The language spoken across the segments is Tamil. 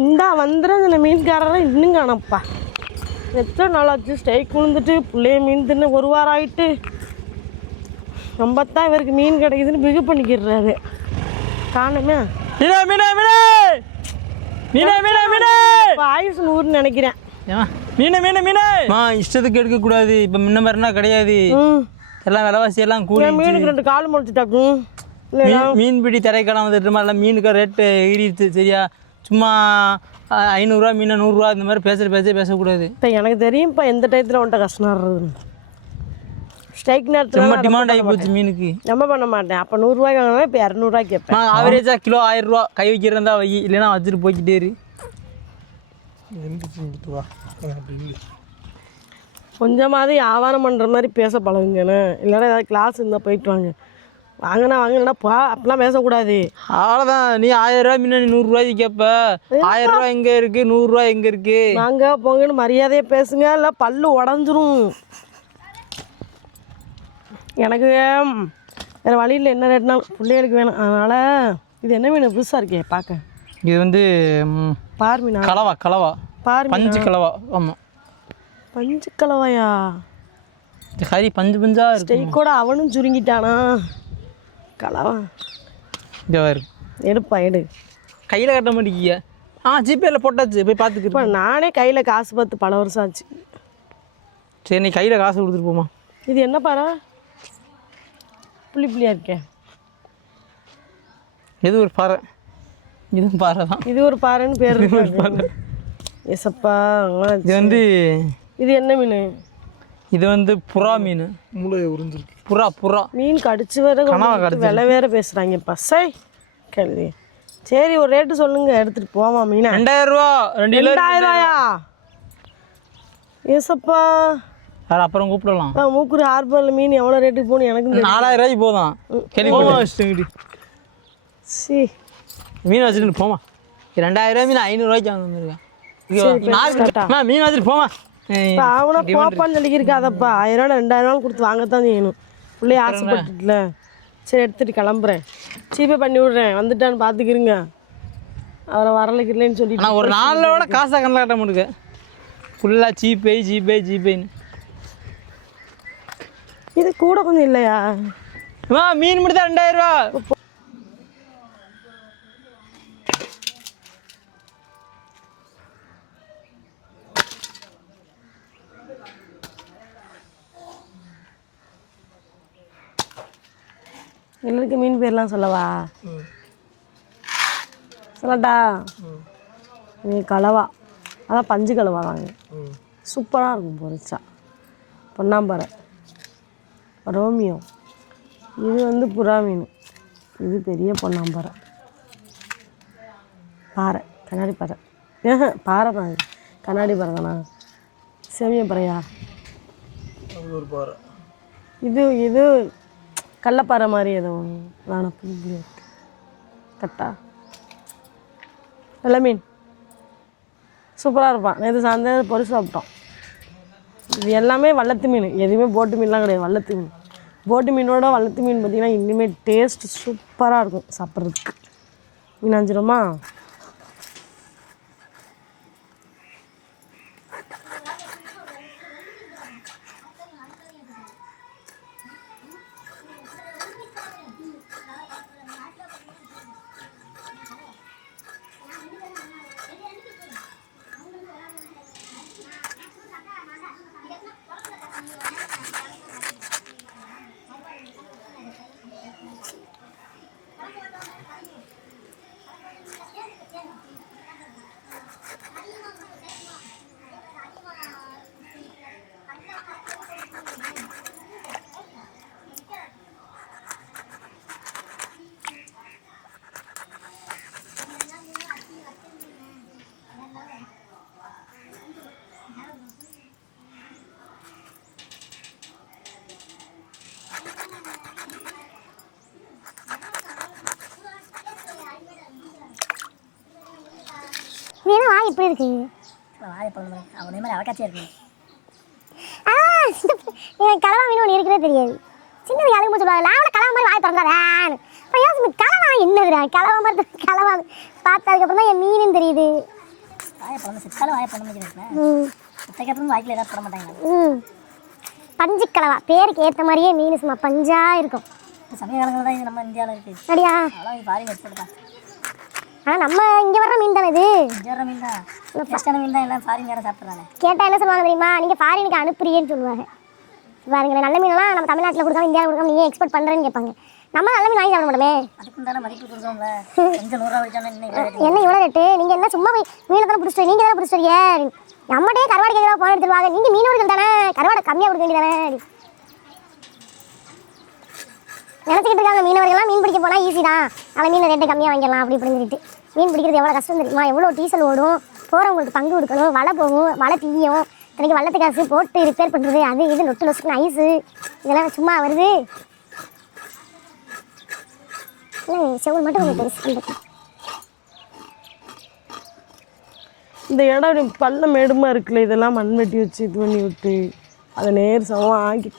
இந்தா வந்துடுறேன் இந்த மீன்காரரை இன்னும் காணப்பா. எத்தனை நாளாச்சு ஸ்ட்ரைக் விழுந்துட்டு பிள்ளைய மீன் தின்னு ஒரு வாரம் ஆகிட்டு ரொம்பத்தான் இவருக்கு மீன் கிடைக்குதுன்னு பிகு பண்ணிக்கிறாரு. காணுமே ஆயுசு 100 நினைக்கிறேன். இஷ்டத்துக்கு எடுக்கக்கூடாது. இப்போ முன்ன மாதிரினா கிடையாது. எல்லாம் விலைவாசி எல்லாம் கூடி மீனுக்கு 2 கால் முளைச்சிட்டாக்கும். மீன்பிடி தரைக்காலம் வந்துட்டு எல்லாம் மீனுக்கு ரேட்டு ஏறிடுச்சு. சரியா? சும்மா 500 மீன் 100 இந்த மாதிரி பேசக்கூடாது. இப்போ எனக்கு தெரியும்ப்பா எந்த டயத்தில் உன்ட்ட கஷ்டம் ஸ்ட்ரைக் நேரத்தில் டிமாண்ட் ஆகி போச்சு மீனுக்கு. நம்ம பண்ண மாட்டேன். அப்போ 100 வாங்கினா இப்போ 200 கேட்பேன். நான் ஆவரேஜாக கிலோ 1000 ரூபா கை வைக்கிறதா வை, இல்லைன்னா வச்சுட்டு போய்கிட்டே இரு. கொஞ்சமாவது வியாபாரம் பண்ணுற மாதிரி பேச பழகுங்கண்ணே. இல்லைன்னா ஏதாவது கிளாஸ் இருந்தால் போயிட்டு வாங்க. வாங்கினா பா அப்படிலாம் பேசக்கூடாது. அவ்வளோதான். நீ 1000 ரூபா மீன் 100 ரூபாய்க்கு கேட்ப. 1000 ரூபா எங்கே இருக்குது, 100 ரூபா எங்கே இருக்குது? வாங்க போங்கன்னு மரியாதையை பேசுங்க, இல்லை பல்லு உடஞ்சிரும். எனக்கு வேறு வழியில் என்ன ரேட்னா பிள்ளைகளுக்கு வேணும். அதனால் இது என்ன மீன் புதுசாக இருக்கே பார்க்க? இது வந்து பார் மீனா? கலவா பார் பஞ்சு கலவா. ஆமாம், பஞ்சு கலவையா? இது கறி பஞ்சா இருக்கு. கூட அவனும் சுருங்கிட்டானா? கலவா எடுப்பா எடு. கையில் கட்ட மாட்டேங்கிய. ஜிபேயில் போட்டாச்சு, போய் பார்த்துக்கிட்டு. நானே கையில் காசு பார்த்து பல வருஷம் ஆச்சு. சரி, நீ கையில் காசு கொடுத்துட்டு போமா. இது என்ன பாரு புள்ளியா இருக்கே? இது ஒரு பாறை. இதுவும் பாறை தான். இது ஒரு பாறைன்னு பேர் இருக்கு. எசப்பா. இது வந்து இது என்ன மீன்? இது வந்து புறா மீன். மூளையை உறிஞ்சிருக்கு. புறா மீன் கடிச்சு வேற விலை வேற பேசுகிறாங்க பசை கேள்வி. சரி ஒரு ரேட்டு சொல்லுங்க, எடுத்துகிட்டு போவான் மீன். 2000 ரூபா. 2000 ரூபாயா? ஏசப்பா. வேறு அப்புறம் கூப்பிடலாம். மூக்குரு ஹார்பரில் மீன் எவ்வளோ ரேட்டுக்கு போகணும் எனக்கு? 4000 ரூபாய்க்கு போதும். கேள்வி சி மீன் வச்சுட்டு போமா. 2000 ரூபாய் மீன் 500 ரூபாய்க்கு வாங்கிருக்கேன். மீன் வச்சுட்டு போமா. அவனை போப்பான்னு சொல்லிக்கிருக்காதப்பா. 1000 ரூபா 2000 கொடுத்து வாங்கத்தான் செய்யணும். பிள்ளைய ஆசைப்பட்டுல. சரி எடுத்துகிட்டு கிளம்புறேன். ஜிபே பண்ணி விட்றேன். வந்துட்டான்னு பார்த்துக்கிருங்க. அவரை வரலைக்குறேன்னு சொல்லிட்டு. நான் ஒரு நாளோட காசாக கணக்கில் கட்ட முடியுங்க. ஃபுல்லாக ஜிபேன்னு. இது கூட கொஞ்சம் இல்லையா? மீன் மட்டும் தான் 2000 ரூபா. எல்லாருக்கும் மீன் பேர்லாம் சொல்லவா? சொல்லட்டா? நீ கலவா, அதான் பஞ்சு கலவா வாங்க. சூப்பராக இருக்கும் பொரிச்சா. பொன்னாம்பாறை, ரோமியோ. இது வந்து புறா மீன். இது பெரிய பொன்னாம்பாறை. பாறை, கண்ணாடி பாறை. பாறை தான். கண்ணாடி பாறை தானா? சேமிய பாறையா? இது கடலப்பாறை மாதிரி ஏதோ வேணும். புள்ளி கட்டா வெள்ளை மீன் சூப்பராக இருப்பான். நேற்று சாயந்தரம் பொரிச்சு சாப்பிட்டோம். இது எல்லாமே வள்ளத்து மீன், எதுவுமே போட்டு மீன்லாம் கிடையாது. வள்ளத்து மீன். போட்டு மீனோட வள்ளத்து மீன் பார்த்திங்கன்னா இன்னுமே டேஸ்ட் சூப்பராக இருக்கும் சாப்பிட்றதுக்கு. மீன் அஞ்சிடுமா? வேணும் வாய் இப்படி இருக்கு. வாயை பண்ண அவனே மாதிரி அவக்காச்சியாக இருக்கு. கலவா மீன் ஒன்று இருக்கிறதே தெரியாது. சின்னது அழுகும் போது சொல்லுவாங்க, நான் கலவா மாதிரி வாய் திறந்தாதான். இப்போ யோசிச்சு கலவா என்னதுடா? கலவா மாதிரி கலவா பார்த்ததுக்கப்புறம் தான் என் மீனுன்னு தெரியுது. வாழைப்பழம் சித்தாலும் வாழைப்பழம் வைக்கிறேன். சித்தைக்கப்புறம் வாய்க்கில் ஏதாவது போட மாட்டாங்க. பஞ்சு கலவா பேருக்கு ஏற்ற மாதிரியே மீன் சும்மா பஞ்சாக இருக்கும். சமய காலங்கள் தான் இது நம்ம இந்தியாவில் இருக்குது. அப்படியா? அதெல்லாம் பாரி வச்சுருக்கா. ஆனால் நம்ம இங்கே வர்ற மீன் தானே இது. இங்கே வர மீன் தான், டேஸ்டான மீன் தான். எல்லாம் ஃபாரின் வேறு சாப்பிட்றாங்க. கேட்டால் என்ன சொல்லுவாங்க தெரியுமா? நீங்கள் ஃபாரினுக்கு அனுப்புறீன்னு சொல்லுவாங்க. பாருங்க, நல்ல மீனெல்லாம் நம்ம தமிழ்நாட்டில் கொடுக்காம இந்தியாவில் கொடுக்காம நீங்கள் எக்ஸ்போர்ட் பண்ணுறேன்னு கேட்பாங்க. நம்ம நல்ல மீன் வாங்கி சாப்பிட மாட்டோமே. அதுக்கும் தானே மதிப்பு கொடுக்குறோம்ல. கொஞ்சம் 100 ரூபா வச்சானே என்ன இவ்வளோ ரேட்டு? நீங்கள் என்ன சும்மா போய் மீனை தானே பிடிச்சிட்டு நீங்கள் தானே பிடிச்சிட்டு நம்மகிட்டே கருவாடு கேட்குறா போன எடுத்துருவாங்க. நீங்கள் மீனவர்கள் தானே, கருவாடை கம்மியாக கொடுக்க வேண்டியதானே. நினச்சிக்கிட்டு இருக்காங்க மீனவர்கள்லாம் மீன் பிடிக்க போனால் ஈஸி தான், ஆனால் மீன் ரேட்டு கம்மியாக வாங்கிடலாம் அப்படி இப்படின்னு சொல்லிட்டு. மீன் பிடிக்கிறது எவ்வளோ கஷ்டம் தெரியுமா? எவ்வளோ டீசல் ஓடும், போகிறவங்களுக்கு பங்கு கொடுக்கணும், வலை போகும், வலை தீயும், இன்றைக்கி வள்ளத்து காசு போட்டு ரிப்பேர் பண்ணுறது, அது இது நொட்டு நொசுக்குன்னு ஐஸு, இதெல்லாம் சும்மா வருது. இல்லை செவல் மட்டும் கொஞ்சம் பெருசு. இந்த இடம் இப்படி பள்ளம் மேடுமா இருக்குல்ல, இதெல்லாம் மண்வெட்டி வச்சு இது பண்ணி விட்டு அதை நேர் சமம் ஆக்கி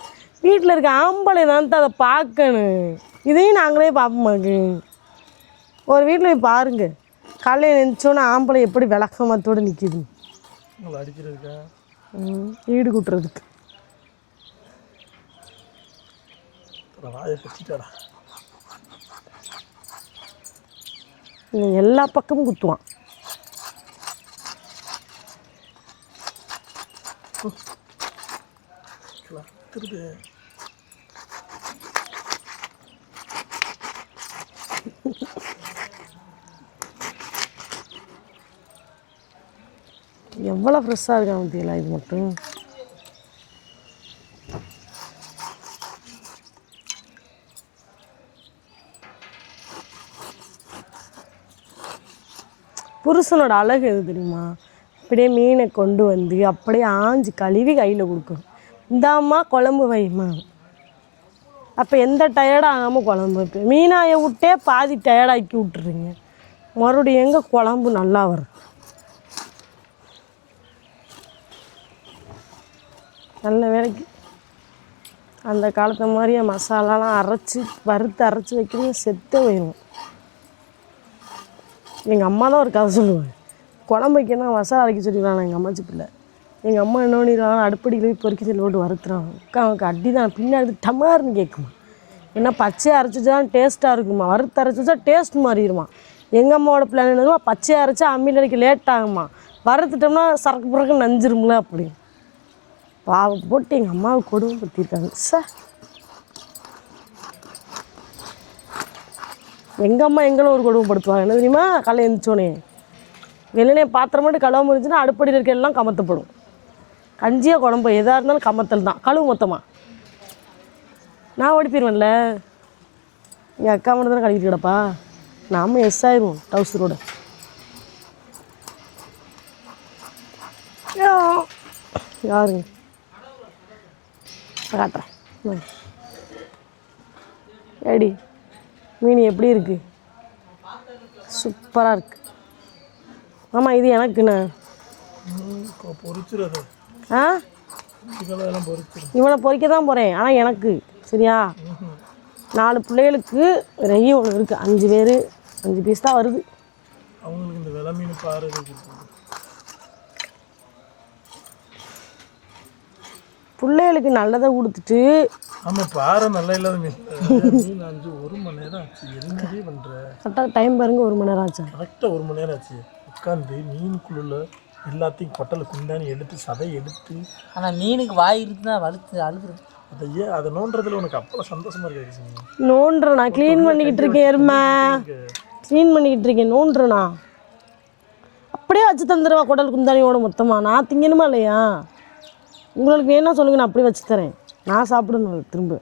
வீட்டில் இருக்க ஆம்பளை தான் அதை பார்க்கணும். இதையும் நாங்களே பார்ப்போமாக்கு. ஒரு வீட்டில் போய் பாருங்க, காலையில் நினச்சோன்னே ஆம்பளை எப்படி விளக்கமத்தோடு நிற்கிது. அடிக்கிறதுக்கா ஈடு கூட்டுறதுக்கு. வாயை கட்டிட்டாடா. எல்லா பக்கமும் குத்துவான். எவ்வளோ ஃப்ரெஷ்ஷாக இருக்கா பார்த்தீங்களா இது மட்டும். புருஷனோட அழகு எது தெரியுமா? அப்படியே மீனை கொண்டு வந்து அப்படியே ஆஞ்சி கழுவி கையில் கொடுக்கணும். இந்தாம்மா குழம்பு வைமா. அப்போ எந்த டயர்டாகாமல் குழம்பு வைப்பேன். மீனாயை விட்டே பாதி டயர்டாக்கி விட்டுறீங்க, மறுபடியும் எங்கே குழம்பு நல்லா வரும். நல்ல வேலைக்கு அந்த காலத்து மாதிரியே மசாலாலாம் அரைச்சி வறுத்து அரைச்சி வைக்கிறீங்க, செத்தே போயிடுவோம். எங்கள் அம்மா தான் ஒரு கதை சொல்லுவாங்க. குழம்பு வைக்கணும் மசாலா அரைக்க சொல்லிடுவாங்க எங்கள் அம்மாச்சி பிள்ளை. எங்கள் அம்மா என்ன பண்ணிடுவாங்க, அடுப்படியில் போய் பொறுக்கி சொல்லி போட்டு வறுத்துறாங்க. அவனுக்கு அடி தான் பின்னாடி டமார்னு கேட்குமா. ஏன்னா பச்சையாக அரைச்சி தான் டேஸ்ட்டாக இருக்குமா, வறுத்து அரைச்சி டேஸ்ட் மாறிடுமா. எங்கள் அம்மாவோட பிள்ளை என்னதுமா, பச்சையாக அரைச்சா அம்மியில் அரைக்க லேட் ஆகுமா, வறுத்துட்டோம்னா சரக்கு புறக்கு நஞ்சிரும்ல அப்படி. பாவம் போட்டு எங்கள் அம்மாவை கொடுமைப்படுத்தியிருக்காங்க சார். எங்கள் அம்மா எங்களும் ஒரு கொடுமைப்படுத்துவாங்க. என்ன தெரியுமா? காலையில் எழுந்திரிச்சோனே வெளியே பாத்திரம் மட்டும் கழுவாமல் இருந்துச்சுன்னா அடுப்படியில் இருக்க எல்லாம் கமத்தப்படும். கஞ்சியாக குழம்பு எதாக இருந்தாலும் கமத்தல் தான், கழுவு மொத்தமாக. நான் ஓடிப்பிடுவேன்ல, என் அக்கா மட்டும் தானே கழுவிட்டு கிடப்பா. நாம எஸ் ஆயிடுவோம் டவுசரோட. யாருங்க காட்டுறேன். ஏடி மீன் எப்படி இருக்குது? சூப்பராக இருக்குது. ஆமாம் இது எனக்குண்ணே. பொறிச்சிடாது. ஆ இவனை பொறிக்க தான் போகிறேன், ஆனால் எனக்கு சரியா 4 பிள்ளைகளுக்கு ரெய்யும் ஒன்று இருக்குது. 5 பேர் 5 பீஸ் தான் வருது. அவங்களுக்கு இந்த வெலை மீன் பாரு. பிள்ளைகளுக்கு நல்லதை கொடுத்துட்டு. ஆமாம் பாறை நல்லா இல்லாத மீன். மீன் 1 மணி நேரம் ஆச்சு. எதுவுமே பண்ணுறேன். கரெக்டாக டைம் பாருங்க, 1 மணி நேரம் ஆச்சு. கரெக்டாக 1 மணி நேரம் ஆச்சு. உட்காந்து மீனுக்குள்ள எல்லாத்தையும் கொட்டலை குண்டானி எடுத்து சதை எடுத்து. ஆனால் மீனுக்கு வாய் இருக்குன்னா வலுத்து அழுகுறது. அதை நோண்டுறதுல உனக்கு அவ்வளோ சந்தோஷமா இருக்கு. நோண்டுறேண்ணா, க்ளீன் பண்ணிக்கிட்டு இருக்கேன். எருமை க்ளீன் பண்ணிக்கிட்டு இருக்கேன், நோண்டுறேண்ணா. அப்படியே வச்சு தந்துடுவா குடல் குந்தானியோட மொத்தமாக. நான் திங்கணுமா இல்லையா? உங்களுக்கு வேணா சொல்லுங்க, நான் அப்படியே வச்சு தரேன். நான் சாப்பிடணும் திரும்ப.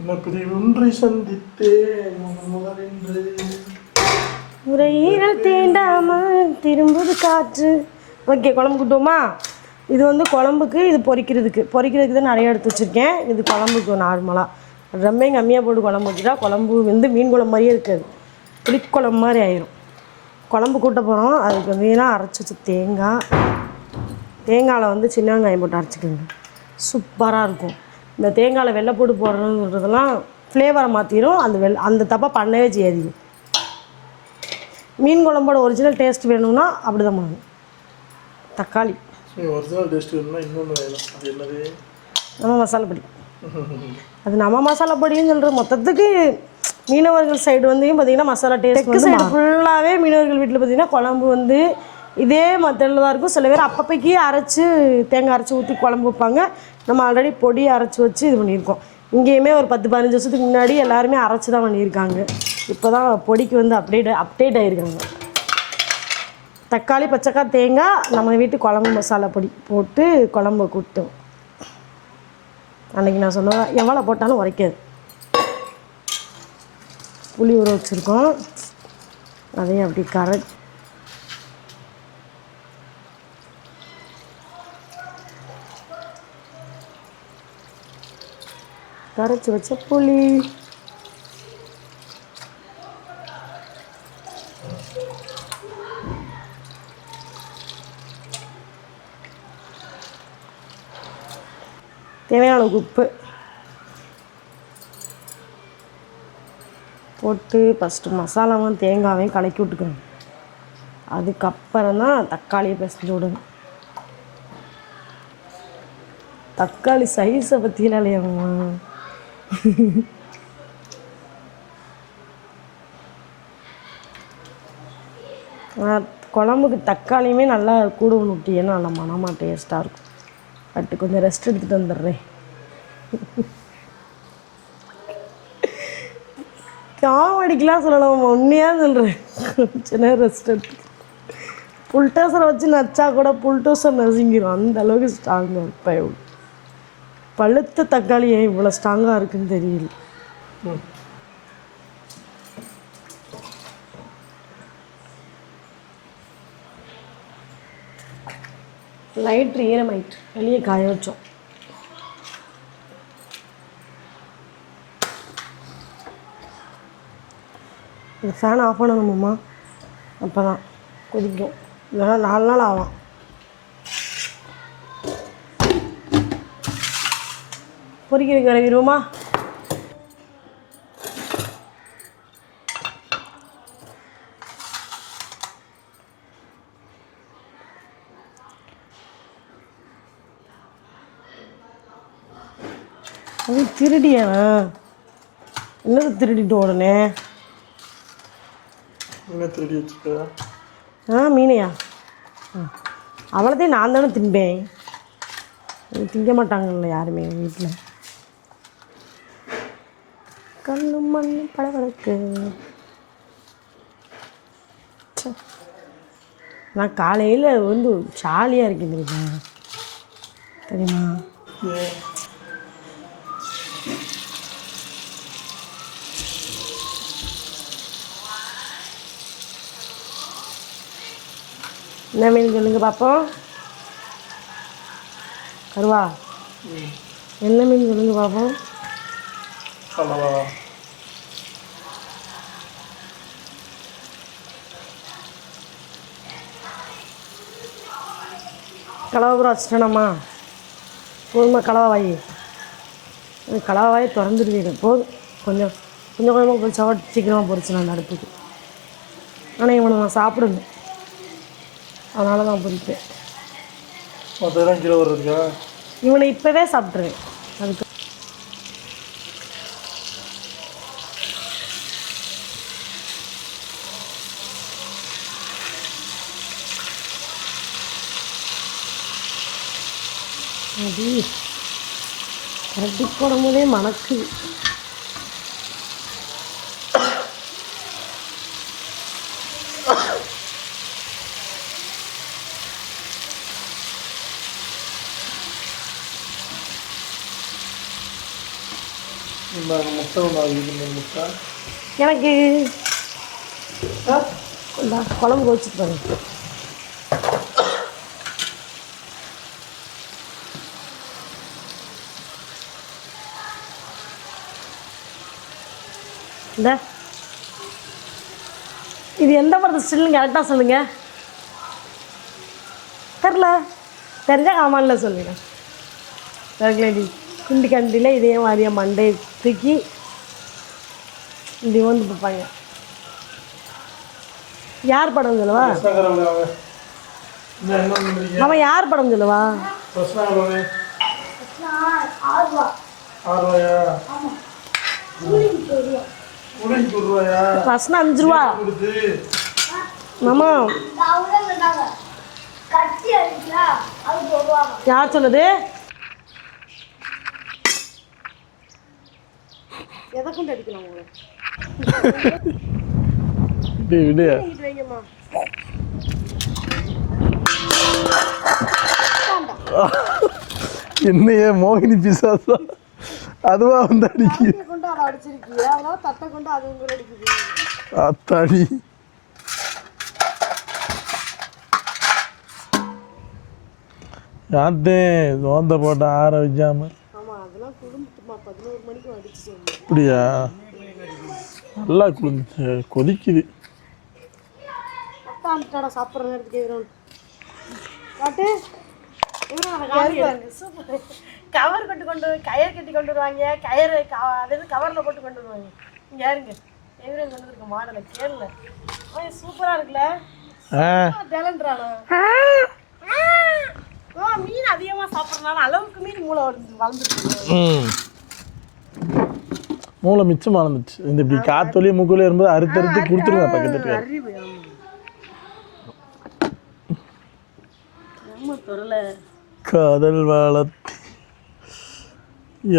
உனக்கு ஒன்றை சந்தித்தேன் முதலென்று உரையீரல் தீண்டாமல் திரும்புது காற்று. ஓகே, குழம்பு கூட்டுவோமா? இது வந்து குழம்புக்கு, இது பொரிக்கிறதுக்கு தான் நிறைய எடுத்து வச்சுருக்கேன். இது குழம்புக்கு நார்மலாக ரொம்பையும் கம்மியாக போட்டு குழம்பு வச்சுட்டா குழம்பு வந்து மீன் குழம்பு மாதிரியே இருக்காது, புளிக்குழம்பு மாதிரி ஆயிரும். குழம்பு கூட்ட போகிறோம். அதுக்கு வந்து அரைச்சி வச்ச தேங்காயில் வந்து சின்ன வெங்காயம் போட்டு அரைச்சிக்கோங்க, சூப்பராக இருக்கும். இந்த தேங்காயில் வெள்ளை போட்டு போடுறதுன்றதெல்லாம் ஃப்ளேவரை மாற்றிடும். அந்த தப்பை பண்ணவே செய்யாதீங்க. மீன் குழம்போட ஒரிஜினல் டேஸ்ட் வேணும்னா அப்படி தான் பண்ணணும். தக்காளி ஒரிஜினல் டேஸ்ட் வேணும்னா இன்னொன்று வேணும். அது என்னது? நம்ம மசாலா பொடி. அது நம்ம மசாலா பொடின்னு சொல்கிறது மொத்தத்துக்கு மீனவர்கள் சைடு வந்து பார்த்திங்கன்னா மசாலா டேஸ்ட் சைடு ஃபுல்லாகவே மீனவர்கள் வீட்டில் பார்த்திங்கன்னா குழம்பு வந்து இதே மெத்தடில் தான் இருக்கும். சில பேர் அப்பப்போக்கி அரைச்சி தேங்காய் அரைச்சி ஊற்றி குழம்பு வைப்பாங்க. நம்ம ஆல்ரெடி பொடி அரைச்சி வச்சு இது பண்ணியிருக்கோம். இங்கேயுமே ஒரு 10-15 வருஷத்துக்கு முன்னாடி எல்லாருமே அரைச்சி தான் பண்ணியிருக்காங்க. இப்போ தான் பொடிக்கு வந்து அப்டேட் ஆகிருக்காங்க. தக்காளி, பச்சைக்காய், தேங்காய், நம்ம வீட்டு குழம்பு மசாலா பொடி போட்டு குழம்பு கூட்டும். அன்றைக்கி நான் சொன்னேன், எவ்வளோ போட்டாலும் உரைக்காது. புளி ஊற வச்சுருக்கோம், அதையும் அப்படி கரைச்சி வச்ச புளி. தேவையான உப்பு போட்டு ஃபஸ்ட்டு மசாலாவும் தேங்காவையும் கலக்கி விட்டுக்கணும். அதுக்கப்புறம் தான் தக்காளியை பிசைஞ்சு விடணும். தக்காளி சைஸை பற்றிலாம் இல்லையாம்மா, குழம்புக்கு தக்காளியுமே நல்லா கூட ஊற்றியேன்னா நல்லா மனமாக டேஸ்ட்டாக இருக்கும். பட்டு கொஞ்சம் ரெஸ்ட் எடுத்துகிட்டு வந்துடுறேன். காமெடிக்கெலாம் சொல்லலாம், உண்மையாக சொல்கிறேன். கொஞ்ச நேரம் ரெஸ்ட் எடுத்து புல்டோசரை வச்சு நச்சா கூட புல்டோசர் நசுங்கிடும், அந்த அளவுக்கு ஸ்ட்ராங்காக இருப்பேன். எவ்வளோ பழுத்த தக்காளி ஏன் இவ்வளோ ஸ்ட்ராங்காக இருக்குன்னு தெரியல. லைட்ரு ஈரமாயிட்டு வெளியே காய வச்சோம். இந்த ஃபேன் ஆஃப் பண்ணணுமாம்மா, அப்போ தான் கொதிக்கும். இல்லைன்னா 4 நாள் ஆகும். பொரிக்கிறதுக்கு இறங்கிடுவோமா? அது திருடியா? என்னது திருடிட்டு உடனே? என்ன திருடி வச்சுக்க? மீனையா? அவ்வளோத்தையும் நான் தானே தின்பேன், திங்க மாட்டாங்கல்ல யாருமே வீட்டில். கல்லு மண் பழவழக்கு. நான் காலையில் வந்து ஜாலியாக இருக்கேன் தெரியுமா? என்ன மீன் சொல்லுங்க பார்ப்போம். கருவா, என்ன மீன் சொல்லுங்க பார்ப்போம். கலவா. கலவாபுரம் வச்சுட்டேனம்மா, போதுமா? கலவாய் கலவாயை திறந்துடுவீங்க போதும். கொஞ்சம் கொஞ்சமாக பொரிச்சா சீக்கிரமாக பொரிச்சு நான் அடுப்புக்கு. ஆனால் இவனை நான் சாப்பிடணும், அதனால தான் பொரிப்பேன். மற்றெல்லாம் கீழே வர்றதுக்கா? இவனை இப்போவே சாப்பிட்ருவேன். அதுக்கு அது கரட்டி போடும் போதே மணக்குது. இந்த முட்டை ஒன்று முட்டை எனக்கு இந்தா குழம்பு வச்சுட்டு பாருங்க. இந்த இது எந்த படத்து ஸ்டில்னு கரெக்டாக சொல்லுங்க. தெரில, தெரிஞ்சால் ஆமான்ல சொல்லுங்க. ரெகுலேடி குண்டி கண்டியில் இதே மாதிரியே மண்டே தூக்கி இப்படி வந்து பார்ப்பாங்க. யார் படம் சொல்லவா? நம்ம யார் படம் சொல்லவா? ரஸ்னா 5 ரூபா. மாமா யார் சொன்னது? எதை கொண்டு அடிக்கலாம் உங்களை? வைங்கம்மா. என்னையே மோகினி பிசாசா அதுவா வந்து அடிக்கு கொண்டு அதை அடிச்சிருக்கீங்க, அதனால தட்டை கொண்டு அது உங்களை அடிக்குது. அத்தாடி யாத்தே சோந்த போட்டு ஆற வைக்காம. ஆமாம், அதெல்லாம் குடும்பத்துமா 11 மணிக்கு அடிச்சு. அப்படியா? நல்லா குளிர்ந்து கொதிக்குது. அப்பா வந்துட்டாடா சாப்பிட்ற நேரத்துக்கு. எதிரும் காட்டு சூப்பர். கவர் கொண்டு கயிறு கட்டி கொண்டு வருவாங்க. கயிறு அது கவரில் போட்டு கொண்டு வருவாங்க. இங்கே யாருங்க எதிரும் கொண்டு இருக்க மாடலை கேளு. சூப்பராக இருக்குல்ல? டேலண்ட்ரானா? மீன் அதிகமாக சாப்பிட்றதுனால அளவுக்கு மீன் மூளை வளர்ந்துருக்கு. மூளை மிச்சம் வளர்ந்துச்சு. இந்த இப்படி காத்தொலி மூக்குள்ளே இருக்கும்போது அறுத்தறுத்து கொடுத்துருங்க பக்கத்துக்கு. அறிவு நம்ம பொருளை காதல் வளர்த்து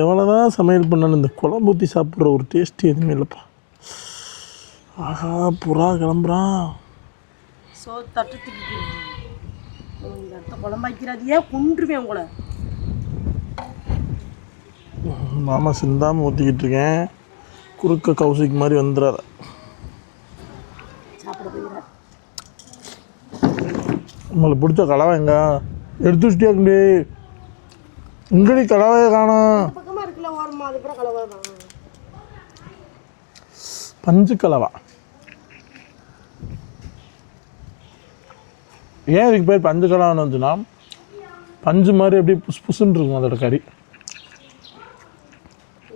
எவ்வளோதான் சமையல் பண்ணாலும் இந்த குழம்பு ஊற்றி சாப்பிட்ற ஒரு டேஸ்ட்டு எதுவுமே இல்லைப்பா. ஆஹா, புறா கிளம்புறான். தட்டு தூக்கி இந்த இடத்த குழம்பாக்கிறாதியே கொண்டுருவேன் உங்களை. மாமா சிந்தாமல் ஊற்றிக்கிட்டு இருக்கேன். குறுக்க கௌசிக் மாதிரி வந்துடாத. சாப்பிட போகிறார். நம்மளுக்கு பிடிச்ச கலவை எங்க எடுத்து வச்சுட்டே இங்கடி கலவையை காணும். பக்கமாக இருக்குல்ல ஓரமா, அது கூட கலவை தான். பஞ்சு கலவா. ஏன் இதுக்கு பேர் பஞ்சு கலவான்னு வந்துச்சுன்னா பஞ்சு மாதிரி எப்படி புஷ் புஷுன்னு இருக்கும் அதோட கறி.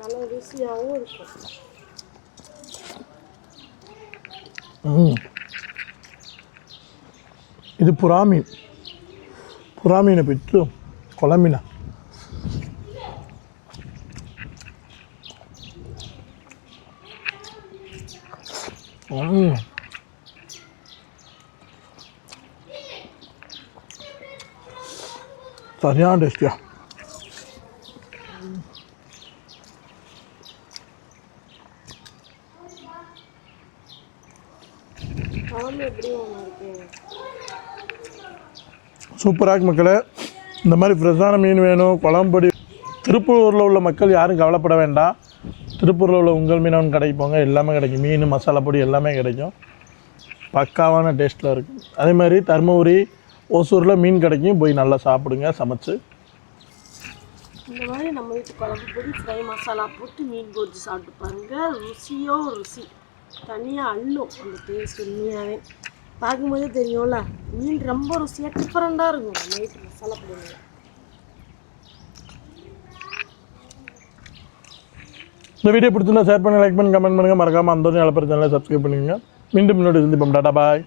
நல்ல ருசியாகவும் இருக்கும். இது புறாமீன். புறாமீனை பெற்று குழம்பினா சரியான டேஸ்டியா. சூப்பராக இருக்கு மக்களே. இந்த மாதிரி ஃப்ரெஷ்ஷான மீன் வேணும், குழம்புப்பொடி. திருப்பூரில் உள்ள மக்கள் யாரும் கவலைப்பட வேண்டாம். திருப்பூரில் உள்ள உங்கள் மீனவன் கடைக்கு போங்க, எல்லாமே கிடைக்கும். மீன், மசாலா பொடி எல்லாமே கிடைக்கும். பக்காவான டேஸ்ட்டில் இருக்கும். அதே மாதிரி தருமபுரி, ஓசூரில் மீன் கிடைக்கும். போய் நல்லா சாப்பிடுங்க சமைச்சு. இந்த மாதிரி நம்ம வீட்டு குழம்பு பொடி, ஃப்ரை மசாலா போட்டு மீன் பொரிச்சு சாப்பிட்டு பாருங்கள். ருசியோ ருசி தனியாக அள்ளும். அந்த டேஸ்ட் உண்மையாகவே பார்க்கும்போதே தெரியும்ல, மீன் ரொம்ப ருசியாக டிஃப்ரெண்ட்டாக இருக்கும். நைட்டு மசாலா பொடி. இந்த வீடியோ பிடிச்சிருந்தா ஷேர் பண்ணி, லைக் பண்ணி, கமெண்ட் பண்ணுங்கள். மறக்காமல் அந்த நல்ல பிரச்சனை சப்ஸ்கிரைப் பண்ணுங்க. மீண்டும் முன்னாடி சந்திப்போம். டாடா பாய்.